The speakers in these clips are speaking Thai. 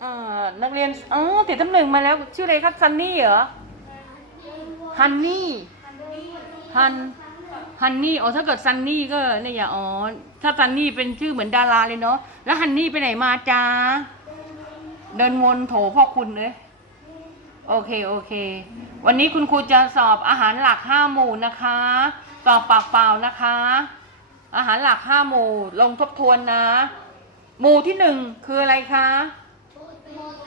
เอ่อนักเรียนอ๋อติดตำหนึ่งมาแล้วชื่ออะไรครับซันนี่เหรอฮันนี่ฮันฮันนี่อ๋อถ้าเกิดซันนี่ก็เนี่ยอย่าอ๋อถ้าซันนี่เป็นชื่อเหมือนดาราเลยเนาะแล้วฮันนี่ไปไหนมาจ้าเดินวนโถพ่อคุณเลยโอเคโอเค วันนี้คุณครูจะสอบอาหารหลักห้าหมู่นะคะ สอบปากเปล่านะคะ อาหารหลักห้าหมู่ ลงทบทวนนะ หมู่ที่หนึ่งคืออะไรคะ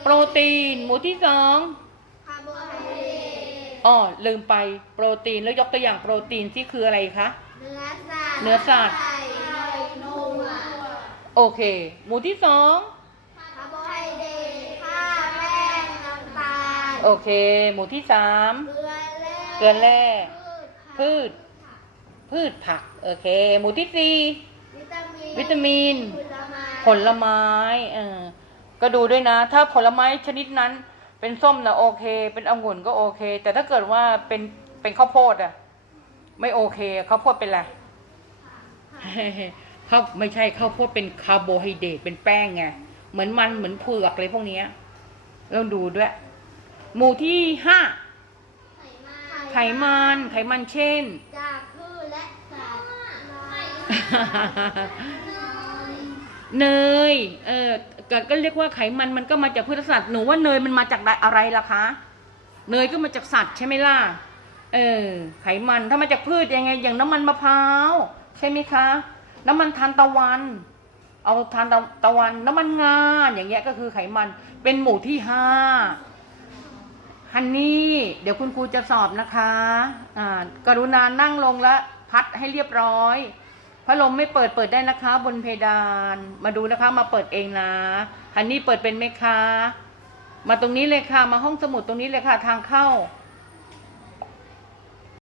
โปรตีน หมู่ที่สองคาร์โบไฮเดรตอ๋อลืมไปโปรตีนแล้วยกตัวอย่างโปรตีนที่คืออะไรคะ เนื้อสัตว์เนื้อสัตว์ ไข่นมนมอะโอเค หมู่ที่สองคาร์โบไฮเดรตข้าวแป้งน้ำตาลโอเค หมู่ที่สามเกลือแร่เกลือแร่พืพืชชพืชผัก โอเค หมู่ที่สี่วิตามินวิตามิน ผลไม้ผลไม้เออ ก็ดูด้วยนะ ถ้าผลไม้ชนิดนั้นเป็นส้มนะโอเค เป็นองุ่นก็โอเค แต่ถ้าเกิดว่าเป็นเป็นข้าวโพดอะไม่โอเคข้าวโพดเป็นอะไรข้าวไม่ใช่ข้าวโพดเป็นคาร์โบไฮเดรตเป็นแป้งไงเหมือนมันเหมือนเผือกอะไรพวกเนี้ยต้องดูด้วย หมู่ที่ห้าไขมันไขมันเช่นจากพืชและสัตว์เนยเออ ก็ก็เรียกว่าไขมันมันก็มาจากพืชสัตว์หนูว่าเนยมันมาจากอะไรล่ะคะ เนยก็มาจากสัตว์ใช่ไหมล่ะเออไขมันถ้ามาจากพืชยังไง อย่างน้ำมันมะพร้าวใช่ไหมคะ น้ำมันทานตะวัน เอาทานตะตะวันน้ำมันงาอย่างเงี้ยก็คือไขมันเป็นหมู่ที่ห้าฮันนี่เดี๋ยวคุณครูจะสอบนะคะอ่ากรุณานั่งลงและพัดให้เรียบร้อย พัดลมไม่เปิดเปิดได้นะคะ บนเพดาน มาดูนะคะ มาเปิดเองนะฮันนี่เปิดเป็นไหมคะ มาตรงนี้เลยค่ะ มาห้องสมุดตรงนี้เลยค่ะ ทางเข้า